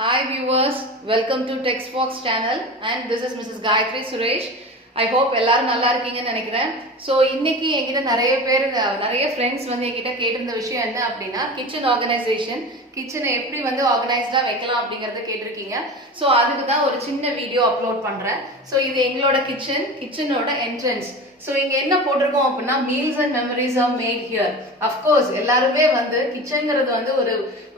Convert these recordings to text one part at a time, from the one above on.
Hi viewers, welcome to Textbox channel and this is Mrs. Gayatri Suresh. I hope எல்லாரும் நல்லா இருக்கீங்கன்னு நினைக்கிறேன். So இன்னைக்கு என்கிட்ட நிறைய ஃப்ரெண்ட்ஸ் வந்து என்கிட்ட கேட்டிருந்த விஷயம் என்ன அப்படின்னா கிச்சன் ஆர்கனைசேஷன், கிச்சனை எப்படி வந்து ஆர்கனைஸ்டா வைக்கலாம் அப்படிங்கறத கேட்டிருக்கீங்க. ஸோ அதுக்கு தான் ஒரு சின்ன வீடியோ அப்லோட் பண்றேன். ஸோ இது எங்களோட கிச்சனோட என்ட்ரன்ஸ். ஸோ இங்க என்ன போட்டிருக்கோம் அப்படின்னா meals and memories are mat here. Of course எல்லாருமே வந்து கிச்சன்ங்கிறது வந்து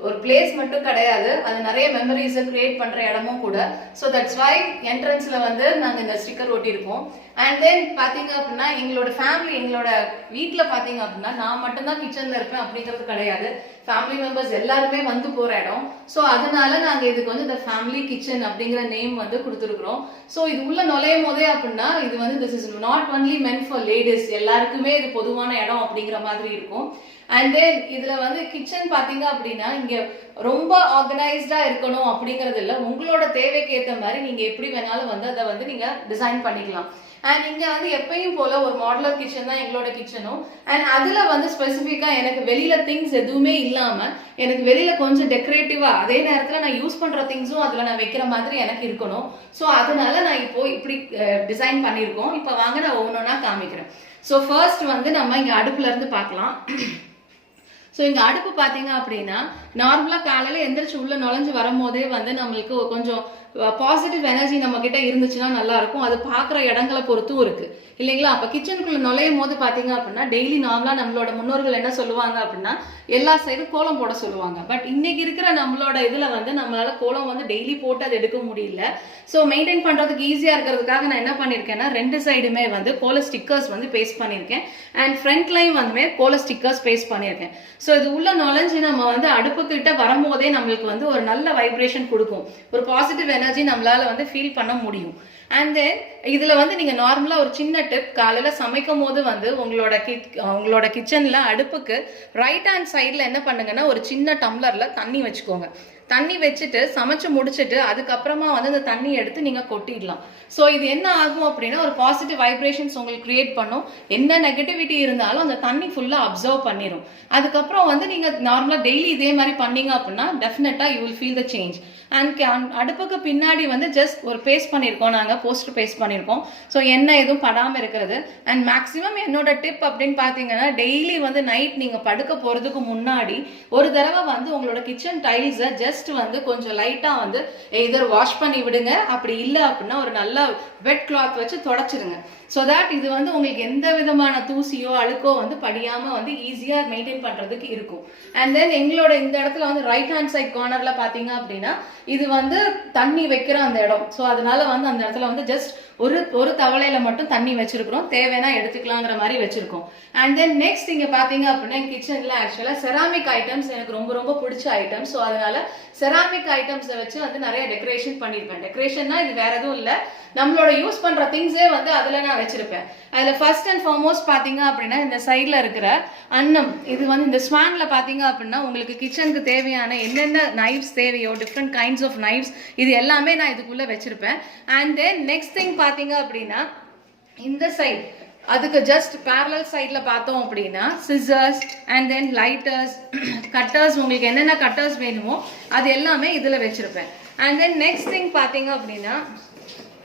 ஒரு பிளேஸ் மட்டும் கிடையாது, அது நிறைய மெமரிஸை கிரியேட் பண்ற இடமும் கூட. ஸோ தட்ஸ் வை என்ட்ரன்ஸ்ல வந்து நாங்கள் இந்த ஸ்டிக்கர் ஒட்டியிருக்கோம். அண்ட் தென் பாத்தீங்க அப்படின்னா எங்களோட ஃபேமிலி, எங்களோட வீட்டில் பாத்தீங்க அப்படின்னா நான் மட்டும்தான் கிச்சன்ல இருப்பேன் அப்படிங்கிறது கிடையாது. ஃபேமிலி மெம்பர்ஸ் எல்லாருமே வந்து போற இடம். ஸோ அதனால நாங்க இதுக்கு வந்து இந்த ஃபேமிலி கிச்சன் அப்படிங்கிற நேம் வந்து கொடுத்துருக்குறோம். ஸோ இது உள்ள நுழையும் போதே அப்படின்னா இது வந்து this is not only meant for ladies, எல்லாருக்குமே இது பொதுவான இடம் அப்படிங்கிற மாதிரி இருக்கும். அண்ட் தென் இதுல வந்து கிச்சன் பாத்தீங்க அப்படின்னா இங்க ரொம்ப ஆர்கனைஸ்டா இருக்கணும் அப்படிங்கறது இல்ல, உங்களோட தேவைக்கு ஏற்ற மாதிரி நீங்க எப்படி வேணாலும் வந்து அதை வந்து நீங்க டிசைன் பண்ணிக்கலாம். அண்ட் இங்க வந்து எப்பயும் போல ஒரு மாடுலர் கிச்சன் தான் எங்களோட கிச்சனும். அண்ட் அதுல வந்து ஸ்பெசிஃபிக்கா எனக்கு வெளியில திங்ஸ் எதுவுமே இல்லாம எனக்கு வெளியில கொஞ்சம் டெக்கரேட்டிவா அதே நேரத்துல நான் யூஸ் பண்ற திங்ஸும் அதுல நான் வைக்கிற மாதிரி எனக்கு இருக்கணும். ஸோ அதனால நான் இப்போ இப்படி டிசைன் பண்ணியிருக்கோம். இப்போ வாங்க நான் ஒவ்வொன்றா காமிக்கிறேன். ஸோ ஃபர்ஸ்ட் வந்து நம்ம இங்க அடுப்புல இருந்து பார்க்கலாம். ஸோ இங்க அடுப்பு பாத்தீங்க அப்படின்னா நார்மலா காலையில எந்திரிச்சு உள்ள நுழைஞ்சு வரும்போதே வந்து நம்மளுக்கு கொஞ்சம் பாசிட்டிவ் எனர்ஜி நம்ம கிட்ட இருந்துச்சுன்னா நல்லா இருக்கும். அது பாக்குற இடங்களை பொறுத்தும் இருக்கு இல்லைங்களா. அப்ப கிச்சனுக்குள்ள நுழையும் போது பாத்தீங்க அப்படின்னா டெய்லி நார்மலா நம்மளோட முன்னோர்கள் என்ன சொல்லுவாங்க அப்படின்னா எல்லா சைடும் கோலம் போட சொல்லுவாங்க. பட் இன்னைக்கு இருக்கிற நம்மளோட இதுல வந்து நம்மளால கோலம் வந்து டெய்லி போட்டு அதை எடுக்க முடியல. ஸோ மெயின்டைன் பண்றதுக்கு ஈஸியா இருக்கிறதுக்காக நான் என்ன பண்ணிருக்கேன்னா ரெண்டு சைடுமே வந்து கோல ஸ்டிக்கர்ஸ் வந்து பேஸ்ட் பண்ணிருக்கேன். அண்ட் ஃப்ரண்ட்லையும் வந்து கோல ஸ்டிக்கர்ஸ் பேஸ்ட் பண்ணிருக்கேன். ஸோ இது உள்ள நுழைஞ்சு நம்ம வந்து அடுப்பு கிட்ட வரும்போதே நம்மளுக்கு வந்து ஒரு நல்ல வைப்ரேஷன் கொடுக்கும், ஒரு பாசிட்டிவ் எனர்ஜி நம்மளால வந்து ஃபீல் பண்ண முடியும். அண்ட் தென் இதுல வந்து நீங்க நார்மலா ஒரு சின்ன டிப், காலையில சமைக்கும் போது வந்து உங்களோட கிச்சன்ல அடுப்புக்கு ரைட் ஹேண்ட் சைட்ல என்ன பண்ணுங்கன்னா ஒரு சின்ன டம்ளர்ல தண்ணி வச்சுக்கோங்க. தண்ணி வச்சுட்டு சமைச்சு முடிச்சுட்டு அதுக்கப்புறமா வந்து அந்த தண்ணி எடுத்து நீங்க கொட்டிடலாம். ஸோ இது என்ன ஆகும் அப்படின்னா ஒரு பாசிட்டிவ் வைப்ரேஷன்ஸ் உங்களுக்கு கிரியேட் பண்ணும். என்ன நெகட்டிவிட்டி இருந்தாலும் அந்த தண்ணி ஃபுல்லா அப்சர்வ் பண்ணிடும். அதுக்கப்புறம் வந்து நீங்க நார்மலா டெய்லி இதே மாதிரி பண்ணீங்க அப்படின்னா டெஃபினட்டா you will feel the change. And அடுப்புக்கு பின்னாடி வந்து ஜஸ்ட் ஒரு பேஸ்ட் பண்ணியிருக்கோம், நாங்கள் போஸ்டர் பேஸ்ட் பண்ணியிருக்கோம். ஸோ எண்ணெய் எதுவும் படாமல் இருக்கிறது. அண்ட் மேக்ஸிமம் என்னோட டிப் அப்படின்னு பார்த்தீங்கன்னா டெய்லி வந்து நைட் நீங்கள் படுக்க போகிறதுக்கு முன்னாடி ஒரு தடவை வந்து உங்களோட கிச்சன் டைல்ஸை ஜஸ்ட் வந்து கொஞ்சம் லைட்டாக வந்து எதர் வாஷ் பண்ணி விடுங்க. அப்படி இல்லை அப்படின்னா ஒரு நல்ல வெட் கிளாத் வச்சு தொடச்சிருங்க. ஸோ தட் இது வந்து உங்களுக்கு எந்த விதமான தூசியோ அழுக்கோ வந்து படியாமல் வந்து ஈஸியாக மெயின்டைன் பண்ணுறதுக்கு இருக்கும். அண்ட் தென் எங்களோட இந்த இடத்துல வந்து ரைட் ஹேண்ட் சைட் கார்னரில் பார்த்தீங்க அப்படின்னா இது வந்து தண்ணி வைக்கிற அந்த இடம். ஸோ அதனால வந்து அந்த இடத்துல வந்து ஜஸ்ட் ஒரு தவளையில மட்டும் தண்ணி வச்சிருக்கிறோம், தேவைன்னா எடுத்துக்கலாங்கிற மாதிரி வச்சிருக்கோம். அண்ட் தென் நெக்ஸ்ட் இங்க பாத்தீங்க அப்படின்னா கிச்சன்ல ஆக்சுவலா செராமிக் ஐட்டம்ஸ் எனக்கு ரொம்ப ரொம்ப பிடிச்ச ஐட்டம். ஸோ அதனால செராமிக் ஐட்டம்ஸை வச்சு வந்து நிறைய டெக்கரேஷன் பண்ணிருப்பேன். டெக்கரேஷன்னா இது வேற எதுவும் இல்லை, நம்மளோட யூஸ் பண்ற திங்ஸே வந்து அதுல நான் வச்சிருப்பேன். அதுல ஃபர்ஸ்ட் அண்ட் ஃபார்மோஸ்ட் பாத்தீங்க அப்படின்னா இந்த சைட்ல இருக்கிற அன்னம், இது வந்து இந்த ஸ்வான்ல பாத்தீங்க அப்படின்னா உங்களுக்கு கிச்சனுக்கு தேவையான என்னென்ன நைஃப்ஸ் தேவையோ டிஃப்ரெண்ட் கைண்ட்ஸ் ஆஃப் நைஃப்ஸ் இது எல்லாமே நான் இதுக்குள்ள வச்சிருப்பேன். அண்ட் தென் நெக்ஸ்ட் திங் பாத்தீங்க அப்படின்னா இந்த சைட் அதுக்கு ஜஸ்ட் பேரலல் சைட்ல பார்த்தோம் அப்படின்னா scissors and then lighters, cutters, உங்களுக்கு என்னென்ன கட்டர்ஸ் வேணுமோ அது எல்லாமே இதுல வச்சிருப்பேன். அண்ட் தென் நெக்ஸ்ட் திங் பாத்தீங்க அப்படின்னா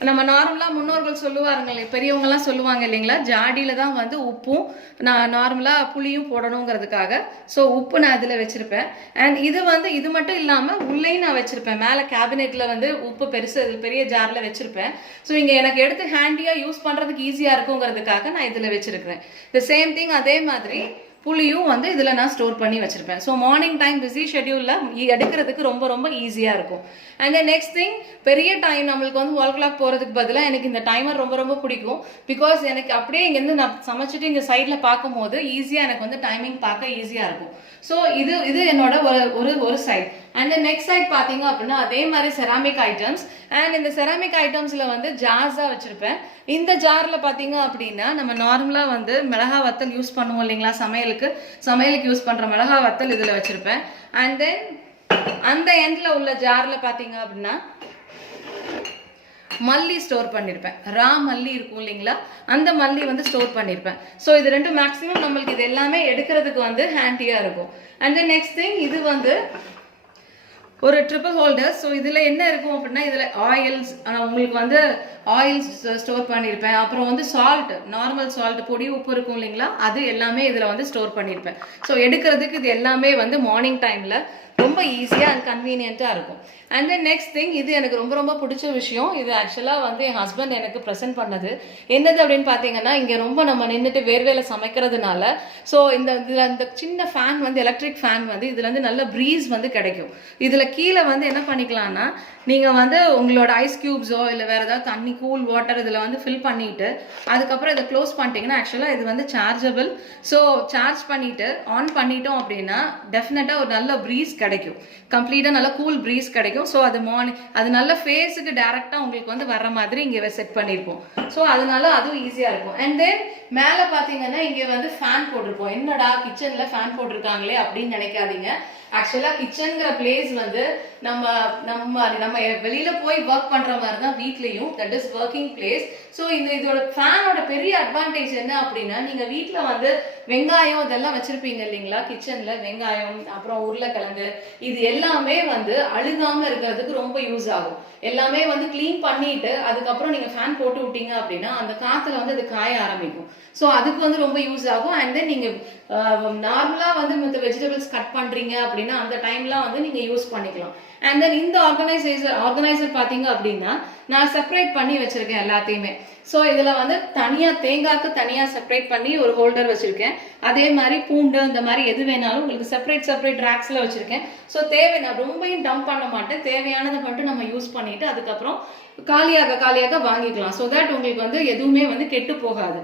நம்ம நார்மலா முன்னோர்கள் சொல்லுவாருங்களே, பெரியவங்க எல்லாம் சொல்லுவாங்க இல்லைங்களா, ஜாடியில தான் வந்து உப்பும் நான் நார்மலா புளியும் போடணுங்கிறதுக்காக. ஸோ உப்பு நான் இதுல வச்சிருப்பேன். அண்ட் இது வந்து இது மட்டும் இல்லாம உள்ளேயும் நான் வச்சிருப்பேன். மேல கேபினெட்ல வந்து உப்பு பெருசு பெரிய ஜார்ல வச்சிருப்பேன். ஸோ இங்க எனக்கு எடுத்து ஹேண்டியா யூஸ் பண்றதுக்கு ஈஸியா இருக்குங்கிறதுக்காக நான் இதுல வச்சிருக்கிறேன். த சேம் திங் அதே மாதிரி புளியும் வந்து இதுல நான் ஸ்டோர் பண்ணி வச்சிருப்பேன். ஸோ மார்னிங் டைம் பிஸி ஷெட்யூல்ல எடுக்கிறதுக்கு ரொம்ப ரொம்ப ஈஸியா இருக்கும். அண்ட் தென் நெக்ஸ்ட் திங் பெரிய டைம் நம்மளுக்கு வந்து 12 o'clock போறதுக்கு பதிலாக எனக்கு இந்த டைமர் ரொம்ப ரொம்ப பிடிக்கும். பிகாஸ் எனக்கு அப்படியே இங்கேருந்து நான் சமைச்சிட்டு இங்கே சைட்ல பார்க்கும்போது ஈஸியா எனக்கு வந்து டைமிங் பார்க்க ஈஸியா இருக்கும். ஸோ இது என்னோட ஒரு சைட். அண்ட் நெக்ஸ்ட் சைட் பாத்தீங்க அப்படின்னா அதே மாதிரி செராமிக் ஐட்டம்ஸ். அண்ட் இந்த செராமிக் ஐட்டம்ஸ்ல வந்து ஜார்ஸா வச்சிருப்பேன். இந்த ஜார்ல பாத்தீங்க அப்படின்னா நம்ம நார்மலா வந்து மிளகா வத்தல் யூஸ் பண்ணுவோம் இல்லைங்களா, சமையலுக்கு யூஸ் பண்ற மிளகா வத்தல் இதுல வச்சிருப்பேன். அண்ட் தென் அந்த எண்ட்ல உள்ள ஜார்ல பாத்தீங்க அப்படின்னா மல்லி ஸ்டோர் பண்ணிருப்பேன். ரா மல்லி இருக்கும் இல்லைங்களா, அந்த மல்லி வந்து ஸ்டோர் பண்ணிருப்பேன். ஸோ இது ரெண்டும் மேக்ஸிமம் நம்மளுக்கு இது எல்லாமே எடுக்கிறதுக்கு வந்து ஹேண்டியா இருக்கும். அண்ட் தென் நெக்ஸ்ட் திங் இது வந்து ஒரு ட்ரிபிள் ஹோல்டர். ஸோ இதில் என்ன இருக்கும் அப்படின்னா இதில் ஆயில்ஸ், உங்களுக்கு வந்து ஆயில்ஸ் ஸ்டோர் பண்ணியிருப்பேன். அப்புறம் வந்து சால்ட், நார்மல் சால்ட், பொடி உப்பு இருக்கும் இல்லைங்களா, அது எல்லாமே இதில் வந்து ஸ்டோர் பண்ணியிருப்பேன். ஸோ எடுக்கிறதுக்கு இது எல்லாமே வந்து மார்னிங் டைமில் ரொம்ப ஈஸியாக அண்ட் கன்வீனியண்ட்டாக இருக்கும். அண்ட் தென் நெக்ஸ்ட் திங், இது எனக்கு ரொம்ப ரொம்ப பிடிச்ச விஷயம். இது ஆக்சுவலாக வந்து என் ஹஸ்பண்ட் எனக்கு ப்ரெசென்ட் பண்ணது. என்னது அப்படின்னு பார்த்தீங்கன்னா, இங்கே ரொம்ப நம்ம நின்றுட்டு வேர்வேல சமைக்கிறதுனால ஸோ இந்த சின்ன ஃபேன் வந்து எலக்ட்ரிக் ஃபேன் வந்து இதில் வந்து நல்ல ப்ரீஸ் வந்து கிடைக்கும். இதில் கீழே வந்து என்ன பண்ணிக்கலாம்னா, நீங்கள் வந்து உங்களோட ஐஸ் க்யூப்ஸோ இல்லை வேறு ஏதாவது தண்ணி, கூல் வாட்டர் இதில் வந்து ஃபில் பண்ணிவிட்டு அதுக்கப்புறம் இதை க்ளோஸ் பண்ணிட்டீங்கன்னா, ஆக்சுவலாக இது வந்து சார்ஜபிள். ஸோ சார்ஜ் பண்ணிவிட்டு ஆன் பண்ணிட்டோம் அப்படின்னா டெஃபினட்டாக ஒரு நல்ல ப்ரீஸ் கிடைக்கும். கம்ப்ளீட்டாக நல்ல கூல் ப்ரீஸ் கிடைக்கும். ஸோ அது நல்ல ஃபேஸுக்கு டேரெக்டாக உங்களுக்கு வந்து வர்ற மாதிரி இங்கே செட் பண்ணியிருப்போம். ஸோ அதனால அதுவும் ஈஸியாக இருக்கும். அண்ட் தென் மேலே பார்த்தீங்கன்னா இங்கே வந்து ஃபேன் போட்டிருப்போம். என்னடா கிச்சனில் ஃபேன் போட்டிருக்காங்களே அப்படின்னு நினைக்காதீங்க. ஆக்சுவலா கிச்சன்ங்கிற பிளேஸ் வந்து நம்ம நம்ம நம்ம வெளியில போய் ஒர்க் பண்ற மாதிரி தான் வீட்லயும், that is working place. So இதோட ஃபேனோட பெரிய அட்வான்டேஜ் என்ன அப்படின்னா, நீங்க வீட்டுல வந்து வெங்காயம் இதெல்லாம் வச்சிருப்பீங்க இல்லைங்களா, கிச்சன்ல வெங்காயம் அப்புறம் உருளைக்கிழங்கு இது எல்லாமே வந்து அழுகாம இருக்கிறதுக்கு ரொம்ப யூஸ் ஆகும். எல்லாமே வந்து கிளீன் பண்ணிட்டு அதுக்கப்புறம் நீங்க ஃபேன் போட்டு விட்டீங்க அப்படின்னா அந்த காத்துல வந்து அது காய ஆரம்பிக்கும். ஸோ அதுக்கு வந்து ரொம்ப யூஸ் ஆகும். அண்ட் தென் நீங்க நார்மலா வந்து மற்ற வெஜிடபிள்ஸ் கட் பண்றீங்க அப்படின்னா அந்த டைம்லாம் வந்து நீங்க யூஸ் பண்ணிக்கலாம். அண்ட் தென் இந்த ஆர்கனைசர் பாத்தீங்க அப்படின்னா நான் செப்பரேட் பண்ணி வச்சிருக்கேன் எல்லாத்தையுமே. ஸோ இதுல வந்து தனியா தேங்காய்க்கு தனியா செப்பரேட் பண்ணி ஒரு ஹோல்டர் வச்சிருக்கேன். அதே மாதிரி பூண்டு இந்த மாதிரி எது வேணாலும் உங்களுக்கு செப்பரேட் ரேக்ஸ்ல வச்சிருக்கேன். ஸோ நான் ரொம்பவும் டம்ப் பண்ண மாட்டேன். தேவையானதை மட்டும் நம்ம யூஸ் பண்ணிட்டு அதுக்கப்புறம் காலியாக வாங்கிக்கலாம். ஸோ தட் உங்களுக்கு வந்து எதுவுமே வந்து கெட்டு போகாது.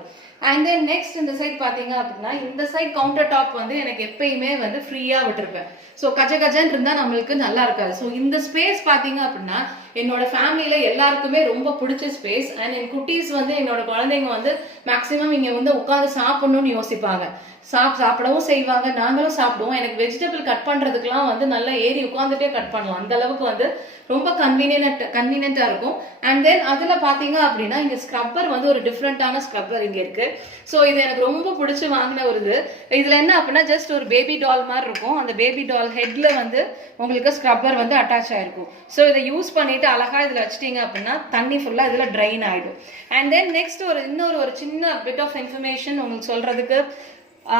அண்ட் தென் நெக்ஸ்ட் இந்த சைட் பாத்தீங்க அப்படின்னா இந்த சைட் கவுண்டர் டாப் வந்து எனக்கு எப்பயுமே வந்து ஃப்ரீயா விட்டுருப்பேன். ஸோ கஜன்னு இருந்தா நம்மளுக்கு நல்லா இருக்காது. ஸோ இந்த ஸ்பேஸ் பாத்தீங்க அப்படின்னா என்னோட ஃபேமிலியில எல்லாருக்குமே ரொம்ப பிடிச்ச ஸ்பேஸ். அண்ட் என் குட்டீஸ் வந்து என்னோட குழந்தைங்க வந்து மேக்சிமம் இங்க வந்து உட்காந்து சாப்பிடணும்னு யோசிப்பாங்க. சாப்பிடவும் செய்வாங்க, நாங்களும் சாப்பிடுவோம். எனக்கு வெஜிடபிள் கட் பண்றதுக்குலாம் வந்து நல்லா ஏறி உட்காந்துட்டே கட் பண்ணலாம். அந்த அளவுக்கு வந்து ரொம்ப கன்வீனியன்டா இருக்கும். அண்ட் தென் அதுல பாத்தீங்க அப்படின்னா இங்க ஸ்க்ரப்பர் வந்து ஒரு டிஃப்ரெண்டான ஸ்க்ரப்பர் இங்க இருக்கு. ஸோ இது எனக்கு ரொம்ப பிடிச்சி வாங்கின ஒரு இது. இதுல என்ன அப்படின்னா ஜஸ்ட் ஒரு பேபி டால் மாதிரி இருக்கும். அந்த பேபி டால் ஹெட்ல வந்து உங்களுக்கு ஸ்க்ரப்பர் வந்து அட்டாச் ஆயிருக்கும். ஸோ இதை யூஸ் பண்ணிட்டு அழகா இதுல வச்சிட்டீங்க அப்படின்னா தண்ணி ஃபுல்லா இதுல ட்ரைன் ஆயிடும். அண்ட் தென் நெக்ஸ்ட் இன்னொரு சின்ன பிட் ஆஃப் இன்ஃபர்மேஷன் உங்களுக்கு சொல்றதுக்கு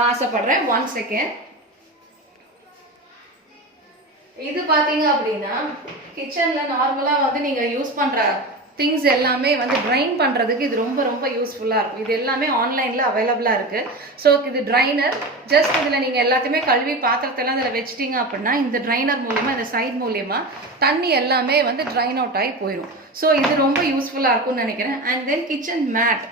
ஆசைப்படுறேன். 1 செகண்ட். இது பாத்தீங்க அப்படின்னா கிச்சன்ல நார்மலா வந்து நீங்க யூஸ் பண்ற திங்ஸ் எல்லாமே வந்து ட்ரைன் பண்றதுக்கு இது ரொம்ப ரொம்ப யூஸ்ஃபுல்லா இருக்கும். இது எல்லாமே ஆன்லைன்ல அவைலபிளா இருக்கு. ஸோ இது ட்ரைனர். ஜஸ்ட் இதுல நீங்க எல்லாத்தையுமே கழுவி பாத்திரத்தெல்லாம் இதுல வச்சிட்டீங்க அப்படின்னா இந்த ட்ரைனர் மூலியமா, இந்த சைட் மூலியமா தண்ணி எல்லாமே வந்து ட்ரைன் அவுட் ஆகி போயிடும். ஸோ இது ரொம்ப யூஸ்ஃபுல்லா இருக்கும்னு நினைக்கிறேன். And then kitchen mat.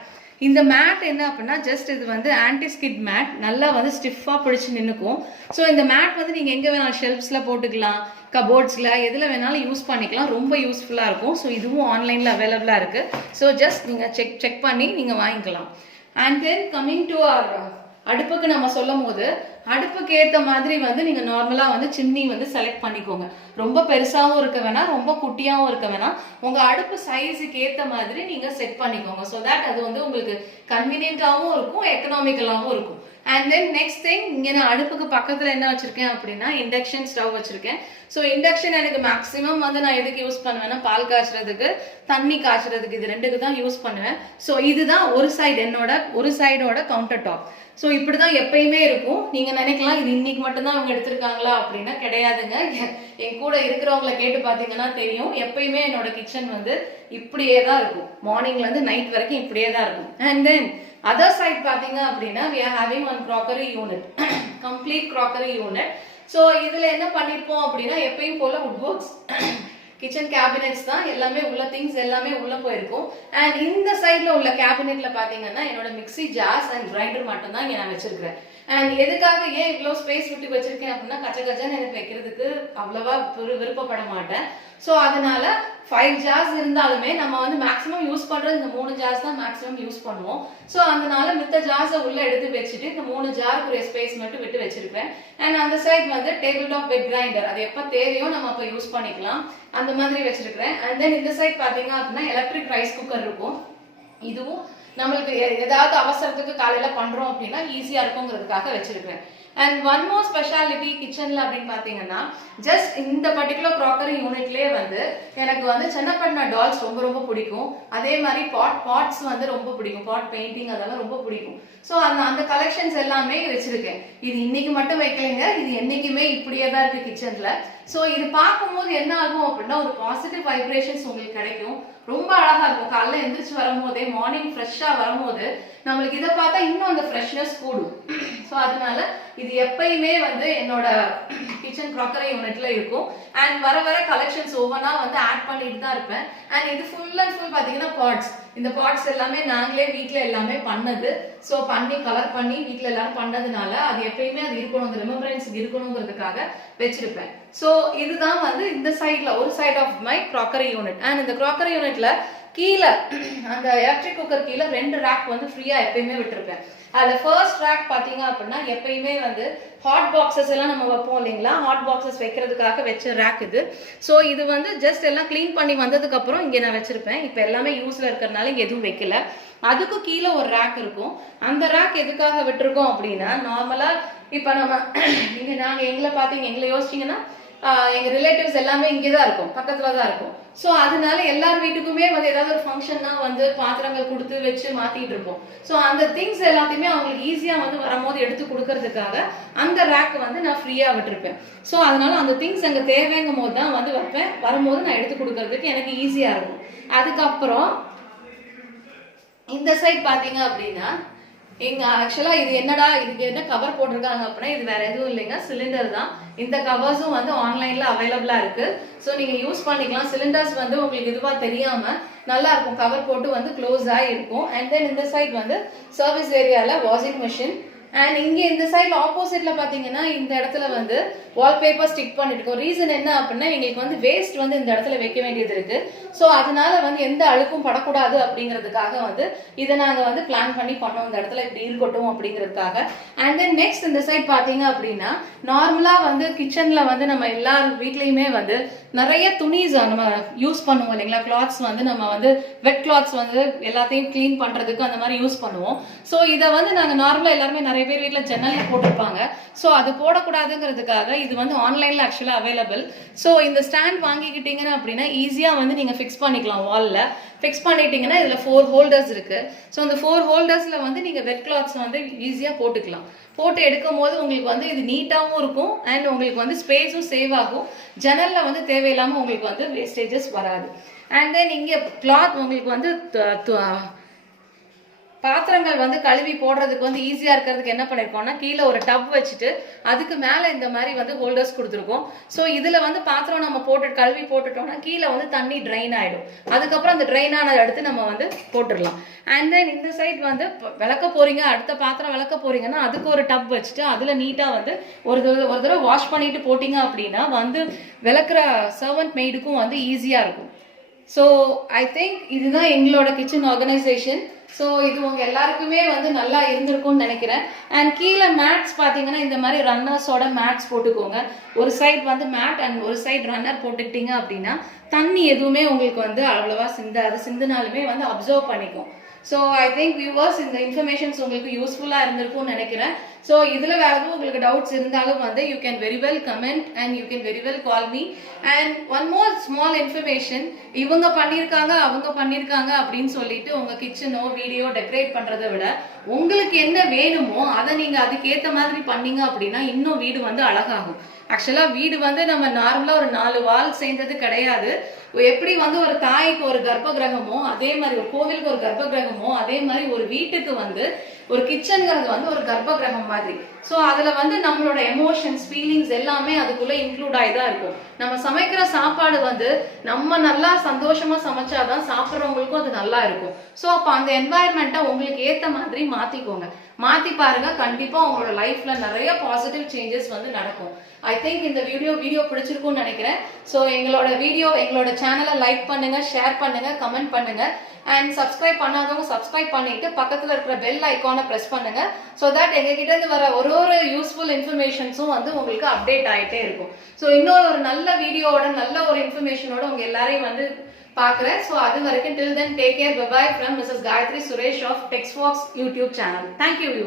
இந்த மேட் என்ன அப்படின்னா ஜஸ்ட் இது வந்து ஆன்டி ஸ்கிட் மேட், நல்லா வந்து ஸ்டிஃபா பிடிச்சு நின்னுக்கும். ஸோ இந்த மேட் வந்து நீங்க எங்க வேணாலும் ஷெல்ஃப்ஸ்ல போட்டுக்கலாம், கபோர்ட்ஸ்ல எதுல வேணாலும் யூஸ் பண்ணிக்கலாம். ரொம்ப யூஸ்ஃபுல்லா இருக்கும். ஸோ இதுவும் ஆன்லைன்ல அவைலபிளா இருக்கு. ஸோ ஜஸ்ட் நீங்க செக் பண்ணி நீங்க வாங்கிக்கலாம். அண்ட் தென் கம்மிங் டு அடுப்புக்கு நம்ம சொல்லும் போது அடுப்புக்கு ஏற்ற மாதிரி வந்து நீங்க நார்மலா வந்து சிம்னி வந்து செலக்ட் பண்ணிக்கோங்க. ரொம்ப பெருசாவும் இருக்க வேணாம், ரொம்ப குட்டியாவும் இருக்க வேணாம். உங்க அடுப்பு சைஸுக்கு ஏற்ற மாதிரி நீங்க செட் பண்ணிக்கோங்க. ஸோ தட் அது வந்து உங்களுக்கு கன்வீனியன்டாவும் இருக்கும், எக்கனாமிக்கலாவும் இருக்கும். அண்ட் தென் நெக்ஸ்ட் திங், இங்க நான் அடுப்புக்கு பக்கத்துல என்ன வச்சிருக்கேன் அப்படின்னா இண்டக்ஷன் ஸ்டவ் வச்சிருக்கேன். ஸோ இண்டக்ஷன் எனக்கு மேக்ஸிமம் வந்து நான் எதுக்கு யூஸ் பண்ணுவேன்னா பால் காய்ச்சறதுக்கு, தண்ணி காய்ச்சறதுக்கு, இது ரெண்டுக்கு தான் யூஸ் பண்ணுவேன். ஸோ இதுதான் ஒரு சைடோட கவுண்டர் டாப். ஸோ இப்படிதான் எப்பயுமே இருக்கும். நீங்க நினைக்கலாம் இது இன்னைக்கு மட்டும்தான் அவங்க எடுத்திருக்காங்களா அப்படின்னா கிடையாதுங்க. என் கூட இருக்கிறவங்களை கேட்டு பாத்தீங்கன்னா தெரியும். எப்பயுமே என்னோட கிச்சன் வந்து இப்படியே தான் இருக்கும். மார்னிங்ல இருந்து நைட் வரைக்கும் இப்படியே தான் இருக்கும். அண்ட் தென் அதர் சைட் பாத்தீங்க அப்படின்னா we are having one crockery unit, complete crockery unit. So இதுல என்ன பண்ணிருப்போம் அப்படின்னா எப்பயும் போல வுட் ஒர்க்ஸ் கிச்சன் கேபினெட்ஸ் தான், எல்லாமே உள்ள திங்ஸ் எல்லாமே உள்ள போயிருக்கும். அண்ட் இந்த சைட்ல உள்ள கேபினெட்ல பாத்தீங்கன்னா என்னோட மிக்ஸி ஜார்ஸ் அண்ட் கிரைண்டர் மட்டும் தான் இங்க நான் வச்சிருக்கிறேன். அண்ட் எதுக்காக ஏன் இவ்வளவு ஸ்பேஸ் விட்டு வச்சிருக்கேன் அப்படின்னா கச்சன்னு எனக்கு வைக்கிறதுக்கு அவ்வளவா விருப்பப்பட மாட்டேன். ஸோ அதனால 5 ஜார்ஸ் இருந்தாலுமே நம்ம வந்து மேக்ஸிமம் யூஸ் பண்றது இந்த 3 ஜார்ஸ் தான் மேக்ஸிமம் யூஸ் பண்ணுவோம். ஸோ அதனால மித்த ஜார்ஸை உள்ள எடுத்து வச்சுட்டு இந்த 3 ஜாருக்கு ஸ்பேஸ் மட்டும் விட்டு வச்சிருப்பேன். அண்ட் அந்த சைட் வந்து டேபிள் டாப் வெட் கிரைண்டர், அது எப்ப தேவையோ நம்ம அப்ப யூஸ் பண்ணிக்கலாம், அந்த மாதிரி வச்சிருக்கிறேன். அண்ட் தென் இந்த சைட் பாத்தீங்க அப்படின்னா எலக்ட்ரிக் ரைஸ் குக்கர் இருக்கும். இதுவும் நம்மளுக்கு ஏதாவது அவசரத்துக்கு காலையில பண்றோம் அப்படின்னா ஈஸியா இருக்குங்கிறதுக்காக வச்சிருக்கிறேன். அண்ட் ஒன் மோர் ஸ்பெஷாலிட்டி கிச்சன்ல அப்படின்னு பாத்தீங்கன்னா ஜஸ்ட் இந்த பர்டிகுலர் க்ராக்கரி யூனிட்லயே வந்து எனக்கு வந்து சின்னப்பண்ண டால்ஸ் ரொம்ப ரொம்ப பிடிக்கும். அதே மாதிரி பாட்ஸ் வந்து ரொம்ப பிடிக்கும். பாட் பெயிண்டிங் அதெல்லாம் ரொம்ப பிடிக்கும். ஸோ அந்த கலெக்ஷன்ஸ் எல்லாமே வச்சிருக்கேன். இது இன்னைக்கு மட்டும் வைக்கலைங்க, இது என்னைக்குமே இப்படியே தான் இருக்கு கிச்சன்ல. ஸோ இது பார்க்கும்போது என்ன ஆகும் அப்படின்னா ஒரு பாசிட்டிவ் வைப்ரேஷன்ஸ் உங்களுக்கு கிடைக்கும். ரொம்ப அழகா இருக்கும். காலைல எந்திரிச்சு வரும்போதே மார்னிங் ஃப்ரெஷ்ஷா வரும்போது நம்மளுக்கு இதை பார்த்தா இன்னும் அந்த ஃப்ரெஷ்னஸ் கூடும். ஸோ அதனால இது எப்பயுமே வந்து என்னோட கிச்சன் க்ராக்கரி யூனிட்ல இருக்கும். அண்ட் வர வர கலெக்ஷன்ஸ் ஒவ்வொன்றா வந்து ஆட் பண்ணிட்டு தான் இருப்பேன். அண்ட் இது ஃபுல் அண்ட் ஃபுல் பார்த்தீங்கன்னா பாட்ஸ். இந்த பாட்ஸ் எல்லாமே நாங்களே வீட்டில் எல்லாமே பண்ணது. ஸோ பண்ணி கலர் பண்ணி வீட்டில் எல்லாரும் பண்ணதுனால அது எப்பயுமே அது இருக்கணும், அந்த ரிமெம்பரன்ஸ் இருக்கணுங்கிறதுக்காக வச்சிருப்பேன். ஸோ இதுதான் வந்து இந்த சைட்ல ஒரு side of my crockery unit. And இந்த க்ராக்கரி யூனிட்ல கீழே அந்த எலக்ட்ரிக் குக்கர் கீழே 2 ரேக் வந்து ஃப்ரீயா எப்பயுமே விட்டுருப்பேன். அதுல ஃபர்ஸ்ட் ரேக் பாத்தீங்க அப்படின்னா எப்பயுமே வந்து ஹாட் பாக்ஸஸ் எல்லாம் நம்ம வைப்போம் இல்லைங்களா, ஹாட் பாக்ஸஸ் வைக்கிறதுக்காக வச்ச ரேக் இது. ஸோ இது வந்து ஜஸ்ட் எல்லாம் கிளீன் பண்ணி வந்ததுக்கு அப்புறம் இங்க நான் வச்சிருப்பேன். இப்போ எல்லாமே யூஸ்ல இருக்கிறதுனால இங்க எதுவும் வைக்கல. அதுக்கு கீழே ஒரு ரேக் இருக்கும். அந்த ரேக் எதுக்காக விட்டுருக்கோம் அப்படின்னா நார்மலா இப்ப நம்ம நாங்க எங்களை யோசிச்சீங்கன்னா எங்க ரிலேட்டிவ்ஸ் எல்லாமே இங்கேதான் இருக்கும், பக்கத்துல தான் இருக்கும். ஸோ அதனால எல்லார் வீட்டுக்குமே வந்து ஏதாவது ஒரு ஃபங்க்ஷன்னா வந்து பாத்திரங்கள் கொடுத்து வச்சு மாத்திட்டு இருப்போம். ஸோ அந்த திங்ஸ் எல்லாத்தையுமே அவங்களுக்கு ஈஸியா வந்து வரும்போது எடுத்து கொடுக்கறதுக்காக அந்த ரேக் வந்து நான் ஃப்ரீயா விட்டுருப்பேன். ஸோ அதனால அந்த திங்ஸ் அங்க தேவைங்கும் போது தான் வந்து வைப்பேன். வரும்போது நான் எடுத்து கொடுக்கறதுக்கு எனக்கு ஈஸியா இருக்கும். அதுக்கப்புறம் இந்த சைட் பாத்தீங்க அப்படின்னா எங்க ஆக்சுவலா இது என்னடா இதுக்கு என்ன கவர் போட்டிருக்காங்க அப்படின்னா இது வேற எதுவும் இல்லைங்க, சிலிண்டர் தான். இந்த கவர்ஸும் வந்து ஆன்லைன்ல அவைலபிளா இருக்கு. ஸோ நீங்க யூஸ் பண்ணிக்கலாம். சிலிண்டர்ஸ் வந்து உங்களுக்கு இதுவா தெரியாம நல்லா இருக்கும், கவர் போட்டு வந்து க்ளோஸ் ஆகி இருக்கும். அண்ட் தென் இந்த சைட் வந்து சர்வீஸ் ஏரியால வாஷிங் மிஷின். அண்ட் இங்க இந்த சைட்ல ஆப்போசிட்ல பாத்தீங்கன்னா இந்த இடத்துல வந்து வால்பேப்பர் ஸ்டிக் பண்ணிட்டு இருக்கோம். ரீசன் என்ன அப்படின்னா எங்களுக்கு வந்து வேஸ்ட் வந்து இந்த இடத்துல வைக்க வேண்டியது இருக்கு. ஸோ அதனால வந்து எந்த அழுக்கும் படக்கூடாது அப்படிங்கிறதுக்காக வந்து இதை நாங்க வந்து பிளான் பண்ணி பண்ணோம், இந்த இடத்துல இப்படி இருக்கட்டும் அப்படிங்கிறதுக்காக. அண்ட் தென் நெக்ஸ்ட் இந்த சைட் பாத்தீங்க அப்படின்னா நார்மலா வந்து கிச்சன்ல வந்து நம்ம எல்லார் வீட்லயுமே வந்து நிறைய துணிஸ் நம்ம யூஸ் பண்ணுவோம் இல்லைங்களா, கிளாத்ஸ் வந்து நம்ம வந்து வெட் கிளாத்ஸ் வந்து எல்லாத்தையும் கிளீன் பண்றதுக்கு அந்த மாதிரி யூஸ் பண்ணுவோம். ஸோ இதை வந்து நாங்க நார்மலா எல்லாருமே நிறைய பேர் வீட்டுல ஜன்னல்ல போட்டிருப்பாங்க. ஸோ அது போடக்கூடாதுங்கிறதுக்காக இது வந்து ஆன்லைன்ல ஆக்சுவலா அவைலபிள். ஸோ இந்த ஸ்டாண்ட் வாங்கிக்கிட்டீங்கன்னா அப்படின்னா ஈஸியா வந்து நீங்க ஃபிக்ஸ் பண்ணிக்கலாம். வால்ல ஃபிக்ஸ் பண்ணிட்டீங்கன்னா இதுல 4 ஹோல்டர்ஸ் இருக்கு. ஸோ இந்த 4 ஹோல்டர்ஸ்ல வந்து நீங்க வெட் கிளாத்ஸ் வந்து ஈஸியா போட்டுக்கலாம். போட்டு எடுக்கும் போது உங்களுக்கு வந்து இது நீட்டாவும் இருக்கும் அண்ட் உங்களுக்கு வந்து ஸ்பேஸும் சேவ் ஆகும். ஜன்னல்ல வந்து தேவையில்லாம உங்களுக்கு வந்து வேஸ்டேஜஸ் வராது. அண்ட் தென் இங்க கிளாத் உங்களுக்கு வந்து பாத்திரங்கள் வந்து கழுவி போடுறதுக்கு வந்து ஈஸியா இருக்கிறதுக்கு என்ன பண்ணிருக்கோம்னா கீழே ஒரு டப் வச்சுட்டு அதுக்கு மேல இந்த மாதிரி வந்து ஹோல்டர்ஸ் கொடுத்துருக்கோம். ஸோ இதுல வந்து பாத்திரம் நம்ம கழுவி போட்டுட்டோம்னா கீழே வந்து தண்ணி ட்ரைன் ஆயிடும். அதுக்கப்புறம் அந்த ட்ரைன் ஆனதை எடுத்து நம்ம வந்து போட்டுடலாம். அண்ட் தென் இந்த சைட் வந்து விளக்க போறீங்க, அடுத்த பாத்திரம் விளக்க போறீங்கன்னா அதுக்கு ஒரு டப் வச்சுட்டு அதுல நீட்டா வந்து ஒரு தடவை வாஷ் பண்ணிட்டு போட்டீங்க அப்படின்னா வந்து விளக்குற சர்வன்ட் மெய்டுக்கும் வந்து ஈஸியா இருக்கும். ஸோ ஐ திங்க் இதுதான் எங்களோட கிச்சன் ஆர்கனைசேஷன். ஸோ இது உங்க எல்லாருக்குமே வந்து நல்லா இருந்திருக்கும்னு நினைக்கிறேன். அண்ட் கீழே மேட்ஸ் பார்த்தீங்கன்னா இந்த மாதிரி ரன்னர்ஸோட மேட்ஸ் போட்டுக்கோங்க. ஒரு சைட் வந்து மேட் அண்ட் ஒரு சைட் ரன்னர் போட்டுக்கிட்டீங்க அப்படின்னா தண்ணி எதுவுமே உங்களுக்கு வந்து அவ்வளவா சிந்துனாலுமே வந்து அப்சர்வ் பண்ணிக்கும். ஸோ ஐ திங்க் வியூவர்ஸ் இந்த இன்ஃபர்மேஷன்ஸ் உங்களுக்கு யூஸ்ஃபுல்லாக இருந்திருக்கும்னு நினைக்கிறேன். ஸோ இதில் வேறு எதுவும் உங்களுக்கு டவுட்ஸ் இருந்தாலும் வந்து you can very well comment and you can very well call me. And one more small information, இவங்க பண்ணியிருக்காங்க அவங்க பண்ணியிருக்காங்க அப்படின்னு சொல்லிட்டு உங்கள் கிச்சனோ வீடியோ டெக்கரேட் பண்ணுறதை விட உங்களுக்கு என்ன வேணுமோ அதை நீங்கள் அதுக்கேற்ற மாதிரி பண்ணீங்க அப்படின்னா இன்னும் வீடு வந்து அழகாகும். ஆக்சுவலா வீடு வந்து நம்ம நார்மலா ஒரு 4 வால் சேர்ந்தது கிடையாது. எப்படி வந்து ஒரு தாய்க்கு ஒரு கர்ப்ப கிரகமோ அதே மாதிரி ஒரு கோவிலுக்கு ஒரு கர்ப்ப கிரகமோ அதே மாதிரி ஒரு வீட்டுக்கு வந்து ஒரு கிச்சன்ங்கிறது வந்து ஒரு கர்ப்ப கிரகம் மாதிரி. ஸோ அதுல வந்து நம்மளோட எமோஷன்ஸ் ஃபீலிங்ஸ் எல்லாமே அதுக்குள்ள இன்க்ளூட் ஆகிதான் இருக்கும். நம்ம சமைக்கிற சாப்பாடு வந்து நம்ம நல்லா சந்தோஷமா சமைச்சாதான் சாப்பிட்றவங்களுக்கும் அது நல்லா இருக்கும். ஸோ அப்போ அந்த என்வாயர்மெண்ட்டை உங்களுக்கு ஏற்ற மாதிரி மாத்திக்கோங்க, மாத்தி பாருங்க. கண்டிப்பா உங்களோட லைஃப்ல நிறைய பாசிட்டிவ் சேஞ்சஸ் வந்து நடக்கும். ஐ திங்க் இந்த வீடியோ பிடிச்சிருக்கும்னு நினைக்கிறேன். ஸோ எங்களோட சேனலை லைக் பண்ணுங்க, ஷேர் பண்ணுங்க, கமெண்ட் பண்ணுங்க. அண்ட் சப்ஸ்கிரைப் பண்ணாதவங்க சப்ஸ்கிரைப் பண்ணிட்டு பக்கத்துல இருக்கிற பெல் ஐக்கானை பிரஸ் பண்ணுங்க. ஸோ தட் எங்ககிட்ட இருந்து வர ஒரு யூஸ்ஃபுல் இன்ஃபர்மேஷன்ஸும் வந்து உங்களுக்கு அப்டேட் ஆகிட்டே இருக்கும். ஸோ இன்னொரு நல்ல வீடியோவோட நல்ல ஒரு இன்ஃபர்மேஷனோட உங்க எல்லாரையும் வந்து பார்க்குறேன். ஸோ அது வரைக்கும் till then take care, bye bye from Mrs. Gayatri Suresh of TextFox YouTube channel. Thank you.